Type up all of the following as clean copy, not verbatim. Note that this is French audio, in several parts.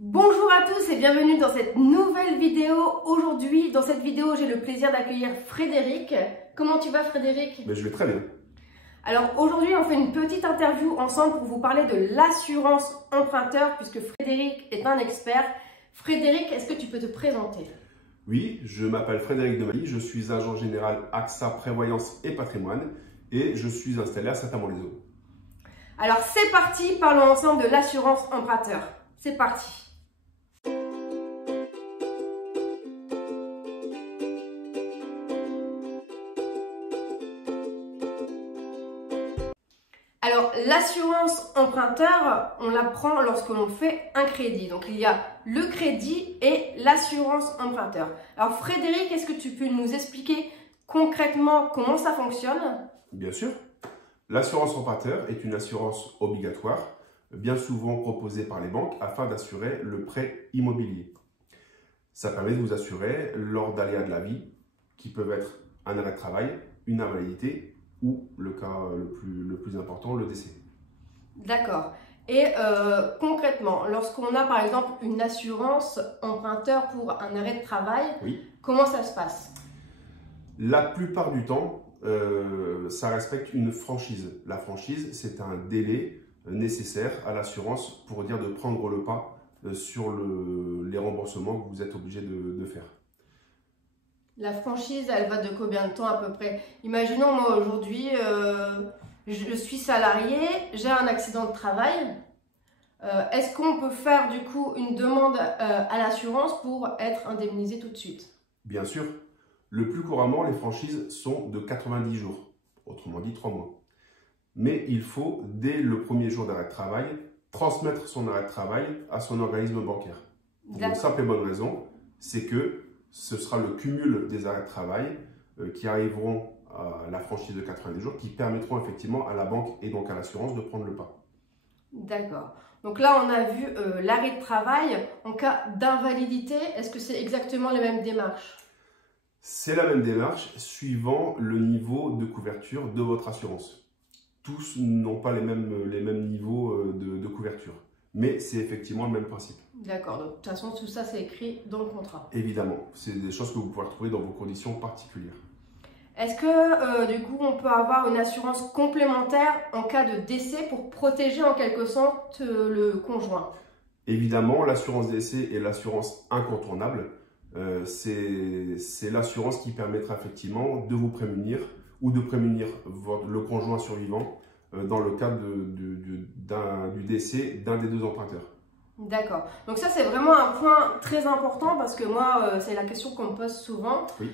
Bonjour à tous et bienvenue dans cette nouvelle vidéo. Aujourd'hui, dans cette vidéo, j'ai le plaisir d'accueillir Frédéric. Comment tu vas, Frédéric? Je vais très bien. Alors aujourd'hui, on fait une petite interview ensemble pour vous parler de l'assurance emprunteur puisque Frédéric est un expert. Frédéric, est-ce que tu peux te présenter? Oui, je m'appelle Frédéric Demailly, je suis agent général AXA Prévoyance et Patrimoine et je suis installé à Saint-Amand-les-Eaux. Alors c'est parti, parlons ensemble de l'assurance emprunteur. C'est parti. Alors, l'assurance emprunteur, on la prend lorsque l'on fait un crédit. Donc, il y a le crédit et l'assurance emprunteur. Alors, Frédéric, est-ce que tu peux nous expliquer concrètement comment ça fonctionne? Bien sûr. L'assurance emprunteur est une assurance obligatoire, bien souvent proposée par les banques afin d'assurer le prêt immobilier. Ça permet de vous assurer lors d'aléas de la vie, qui peuvent être un arrêt de travail, une invalidité, ou le cas le plus important, le décès. D'accord. Et concrètement, lorsqu'on a par exemple une assurance emprunteur pour un arrêt de travail, Oui. Comment ça se passe? La plupart du temps, ça respecte une franchise. La franchise, c'est un délai nécessaire à l'assurance pour dire de prendre le pas sur les remboursements que vous êtes obligé de faire. La franchise, elle va de combien de temps à peu près? Imaginons, moi aujourd'hui, je suis salarié, j'ai un accident de travail. Est-ce qu'on peut faire du coup une demande à l'assurance pour être indemnisé tout de suite? Bien sûr, le plus couramment, les franchises sont de 90 jours, autrement dit 3 mois. Mais il faut, dès le premier jour d'arrêt de travail, transmettre son arrêt de travail à son organisme bancaire. Pour une simple et bonne raison, c'est que ce sera le cumul des arrêts de travail qui arriveront à la franchise de 90 jours qui permettront effectivement à la banque et donc à l'assurance de prendre le pas. D'accord. Donc là, on a vu l'arrêt de travail. En cas d'invalidité, est-ce que c'est exactement les mêmes démarches? C'est la même démarche suivant le niveau de couverture de votre assurance. Tous n'ont pas les mêmes niveaux de couverture. Mais c'est effectivement le même principe. D'accord, donc de toute façon, tout ça, c'est écrit dans le contrat. Évidemment, c'est des choses que vous pouvez retrouver dans vos conditions particulières. Est-ce que, du coup, on peut avoir une assurance complémentaire en cas de décès pour protéger en quelque sorte le conjoint? Évidemment, l'assurance décès est l'assurance incontournable. C'est l'assurance qui permettra effectivement de vous prémunir ou de prémunir le conjoint survivant dans le cas du décès d'un des deux emprunteurs. D'accord. Donc ça, c'est vraiment un point très important parce que moi, c'est la question qu'on me pose souvent. Oui.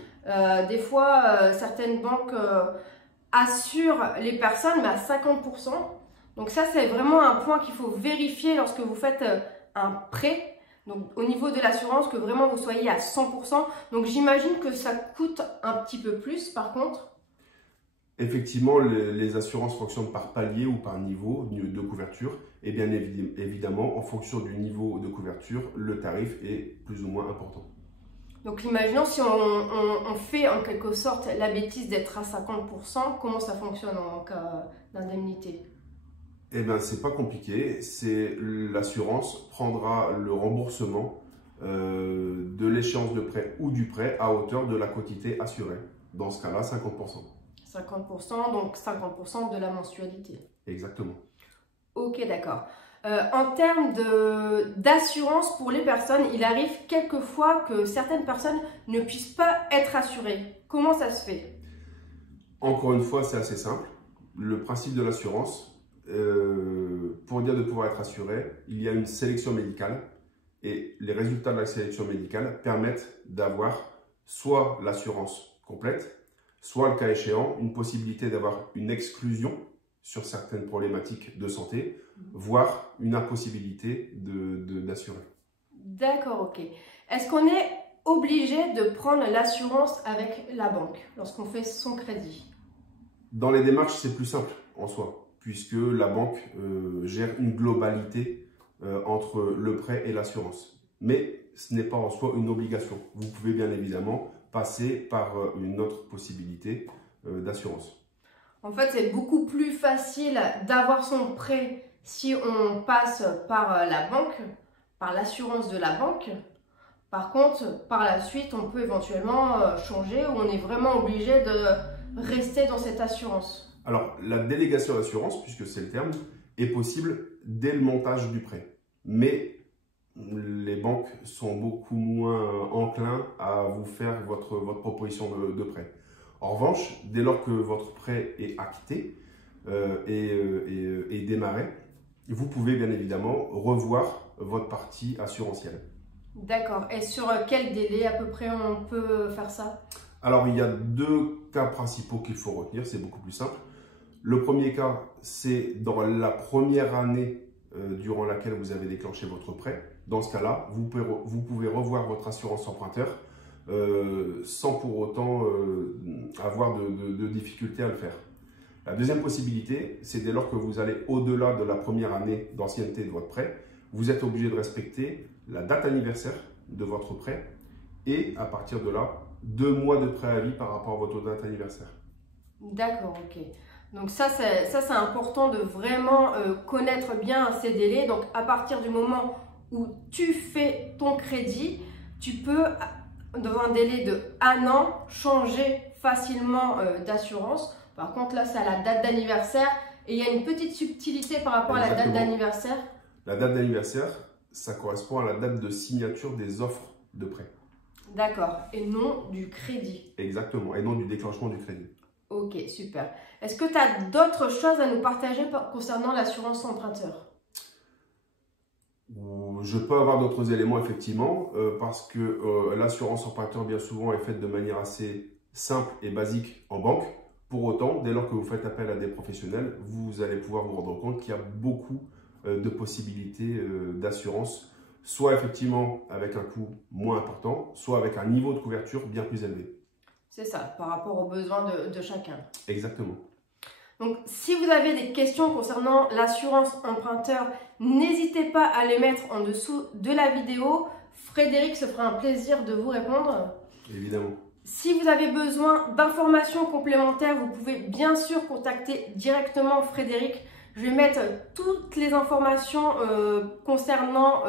Des fois, certaines banques assurent les personnes, mais à 50%. Donc ça, c'est vraiment un point qu'il faut vérifier lorsque vous faites un prêt. Donc au niveau de l'assurance, que vraiment vous soyez à 100%. Donc j'imagine que ça coûte un petit peu plus par contre. Effectivement, les assurances fonctionnent par palier ou par niveau de couverture. Et bien évidemment, en fonction du niveau de couverture, le tarif est plus ou moins important. Donc imaginons si on fait en quelque sorte la bêtise d'être à 50%, comment ça fonctionne en cas d'indemnité? Eh bien, c'est pas compliqué. C'est l'assurance prendra le remboursement de l'échéance de prêt ou du prêt à hauteur de la quotité assurée. Dans ce cas-là, 50%. 50%, donc 50% de la mensualité. Exactement. Ok, d'accord. En termes d'assurance pour les personnes, il arrive quelquefois que certaines personnes ne puissent pas être assurées. Comment ça se fait? Encore une fois, c'est assez simple. Le principe de l'assurance, pour dire de pouvoir être assuré, il y a une sélection médicale et les résultats de la sélection médicale permettent d'avoir soit l'assurance complète, soit le cas échéant, une possibilité d'avoir une exclusion sur certaines problématiques de santé, voire une impossibilité d'assurer. D'accord, ok. Est-ce qu'on est obligé de prendre l'assurance avec la banque lorsqu'on fait son crédit? Dans les démarches, c'est plus simple en soi, puisque la banque gère une globalité entre le prêt et l'assurance. Mais ce n'est pas en soi une obligation. Vous pouvez bien évidemment passer par une autre possibilité d'assurance. En fait, c'est beaucoup plus facile d'avoir son prêt si on passe par la banque par l'assurance de la banque. Par contre, par la suite, on peut éventuellement changer ou on est vraiment obligé de rester dans cette assurance. Alors, la délégation d'assurance, puisque c'est le terme, est possible dès le montage du prêt. Mais les banques sont beaucoup moins enclins à vous faire votre proposition de prêt. En revanche, dès lors que votre prêt est acté et démarré, vous pouvez bien évidemment revoir votre partie assurantielle. D'accord. Et sur quel délai à peu près on peut faire ça? Alors, il y a deux cas principaux qu'il faut retenir, c'est beaucoup plus simple. Le premier cas, c'est dans la première année durant laquelle vous avez déclenché votre prêt. Dans ce cas-là, vous pouvez revoir votre assurance emprunteur sans pour autant avoir de difficultés à le faire. La deuxième possibilité, c'est dès lors que vous allez au-delà de la première année d'ancienneté de votre prêt, vous êtes obligé de respecter la date anniversaire de votre prêt et à partir de là, 2 mois de préavis par rapport à votre date anniversaire. D'accord, ok. Donc ça c'est important de vraiment connaître bien ces délais. Donc à partir du moment où tu fais ton crédit, tu peux, dans un délai de 1 an, changer facilement d'assurance. Par contre là c'est à la date d'anniversaire et il y a une petite subtilité par rapport à la date d'anniversaire. La date d'anniversaire, ça correspond à la date de signature des offres de prêt. D'accord, et non du crédit. Exactement, et non du déclenchement du crédit. Ok, super. Est-ce que tu as d'autres choses à nous partager concernant l'assurance emprunteur? Je peux avoir d'autres éléments effectivement, parce que l'assurance emprunteur bien souvent est faite de manière assez simple et basique en banque. Pour autant, dès lors que vous faites appel à des professionnels, vous allez pouvoir vous rendre compte qu'il y a beaucoup de possibilités d'assurance, soit effectivement avec un coût moins important, soit avec un niveau de couverture bien plus élevé. C'est ça, par rapport aux besoins de chacun. Exactement. Donc, si vous avez des questions concernant l'assurance emprunteur, n'hésitez pas à les mettre en dessous de la vidéo. Frédéric se fera un plaisir de vous répondre. Évidemment. Si vous avez besoin d'informations complémentaires, vous pouvez bien sûr contacter directement Frédéric. Je vais mettre toutes les informations concernant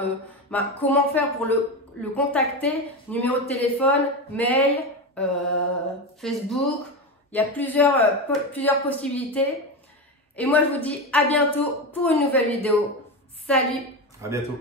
comment faire pour le contacter, numéro de téléphone, mail, Facebook. Il y a plusieurs possibilités. Et moi, je vous dis à bientôt pour une nouvelle vidéo. Salut! À bientôt!